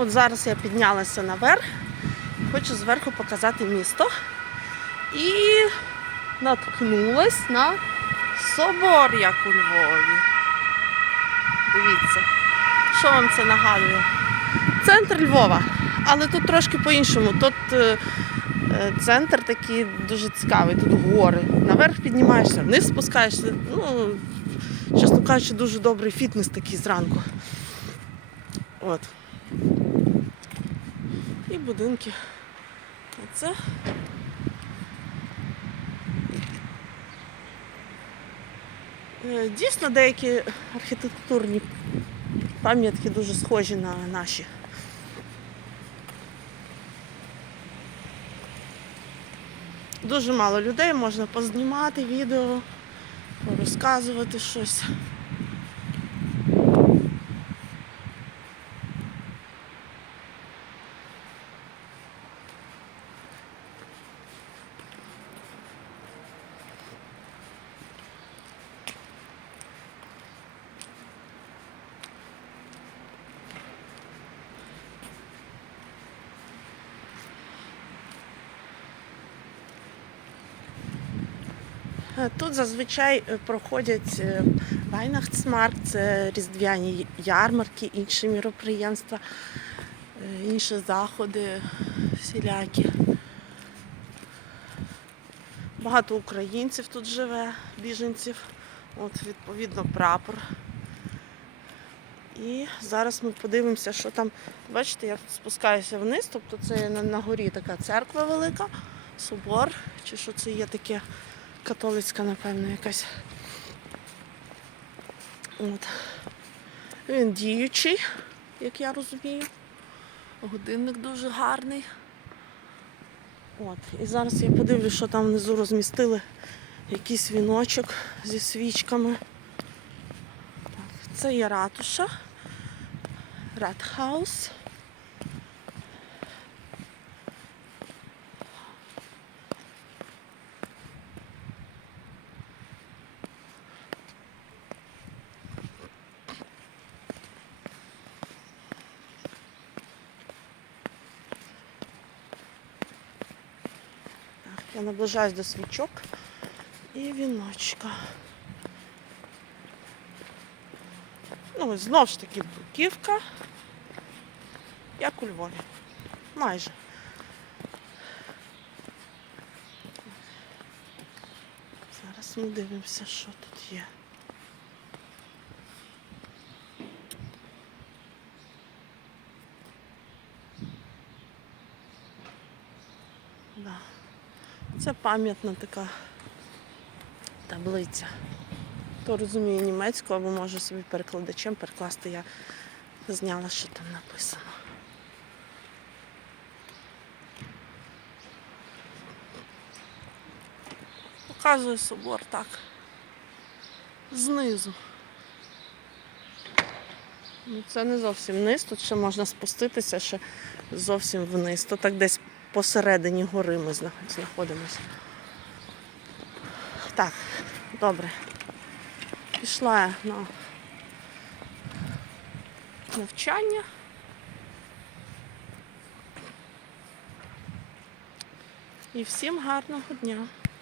От зараз я піднялася наверх, хочу зверху показати місто. І наткнулась на собор, як у Львові. Дивіться, що вам це нагадує? Центр Львова, але тут трошки по-іншому. Тут е, е, центр такий дуже цікавий, тут гори. Наверх піднімаєшся, вниз спускаєшся. Ну, чесно кажучи, дуже добрий фітнес такий зранку. От. І будинки. Оце. Е, Дійсно, деякі архітектурні пам'ятки дуже схожі на наші. Дуже мало людей, можна познімати відео, розказувати щось. Тут зазвичай е, проходять е, Weihnachtsmarkt, це різдвяні ярмарки, інші міроприємства, е, інші заходи всілякі. Багато українців тут живе, біженців. От, відповідно, прапор. І зараз ми подивимося, що там. Бачите, я спускаюся вниз, тобто це на горі така церква велика, собор, чи що це є таке католицька, напевно, якась. От. Він діючий, як я розумію. Годинник дуже гарний. От. І зараз я подивлюсь, що там внизу розмістили якийсь віночок зі свічками. Так, це є ратуша. Ратхаус. Так, я наближаюсь до свічок і віночка. Ну, знов ж таки бруківка, як у Львові. Майже. Зараз ми дивимося, що тут є. Да. Це пам'ятна така таблиця. Хто розуміє німецьку або може собі перекладачем перекласти, я зняла, що там написано. Показує собор так. Знизу. Ну, це не зовсім вниз, тут ще можна спуститися ще зовсім вниз. То так десь посередині гори ми знаходимося. Так, добре. Пішла я на навчання. І всім гарного дня.